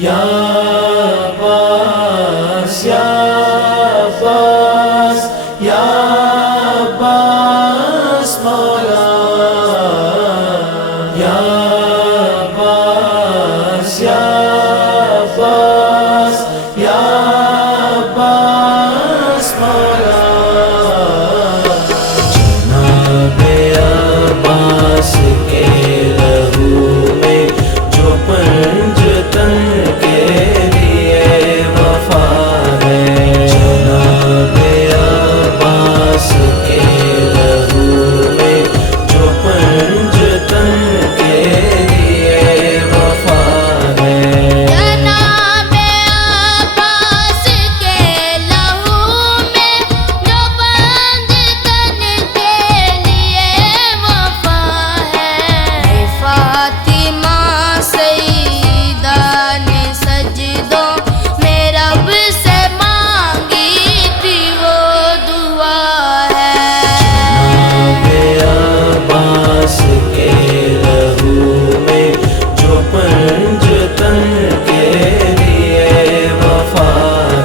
یا عباس یا عباس یا عباس مولا یا عباس یا عباس یا عباس مولا جناب عباس کے لہو میں جو پنجتن کے لیے وفا ہے، جناب عباس کے لہو میں جو پنجتن کے لیے وفا ہے، جناب عباس کے لہو میں جو پنجتن کے لیے وفا ہے، فاطمہ سیدہ نے سجدوں میں رب سے مانگی تھی وہ دعا ہے، جناب عباس کے لہو میں جو پنجتن کے لیے وفا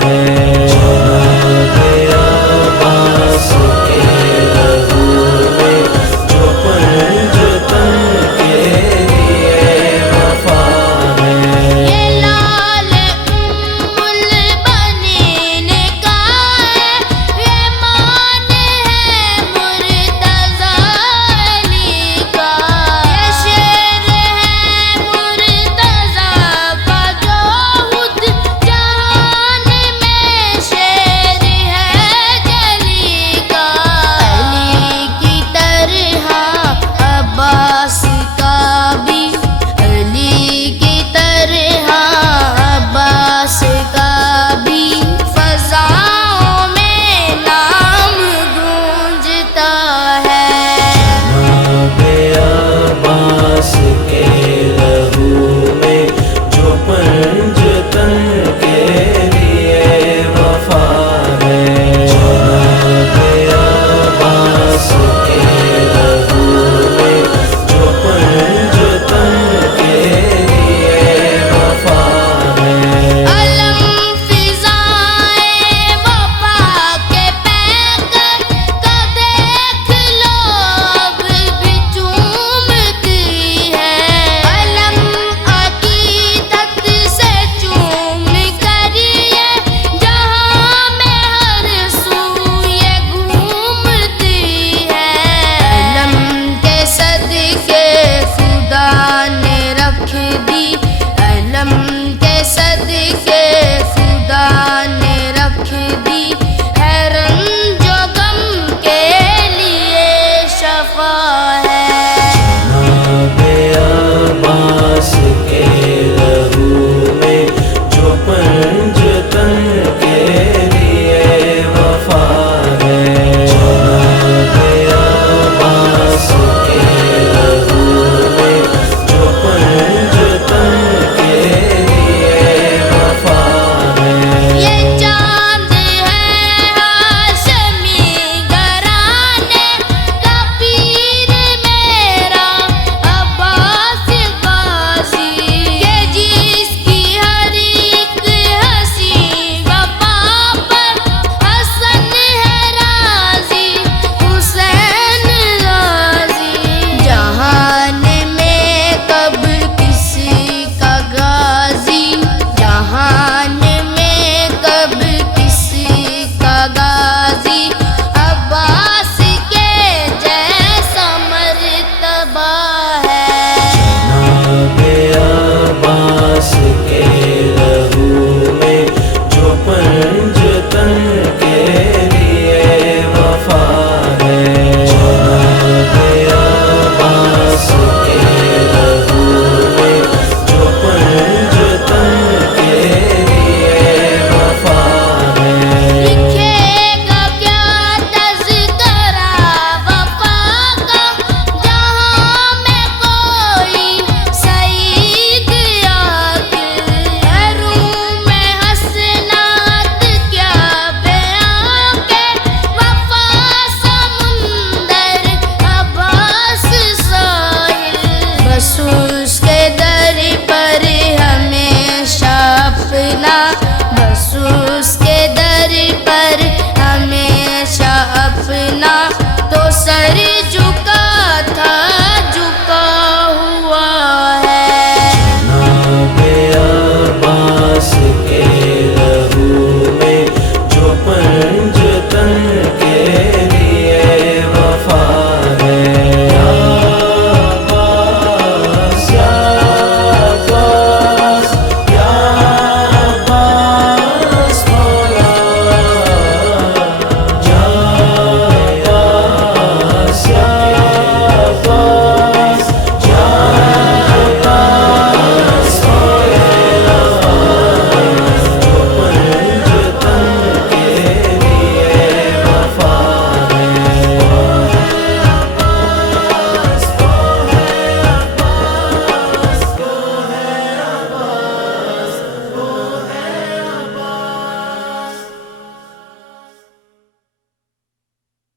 ہے، جناب عباس کے لہو میں جو پنجتن کے لیے وفا ہے، یہ لال ام البنین کا ہے، یہ مان ہے مرتضیٰ علی کا، یہ شیر ہے مرتضیٰ کا جو خود جہان میں شیر ہے جلی کا، علی کی طرح عباس کا بھی، علی کی طرح عباس کا بھی فضاؤں میں نام گونجتا ہے، جناب عباس کے لہو میں جو پنجتن کے لیے وفا ہے، جناب عباس کے لہو میں جو پنجتن کے لیے وفا ہے، علم فضائے وفا کے پیکر کا دیکھ لو اب بھی چومتی ہے، علم عقیدت سے چوم کر یہ جہاں میں ہر سو یہ گھومتی ہے، علم کے صدقے خدا نے رکھ دی، علم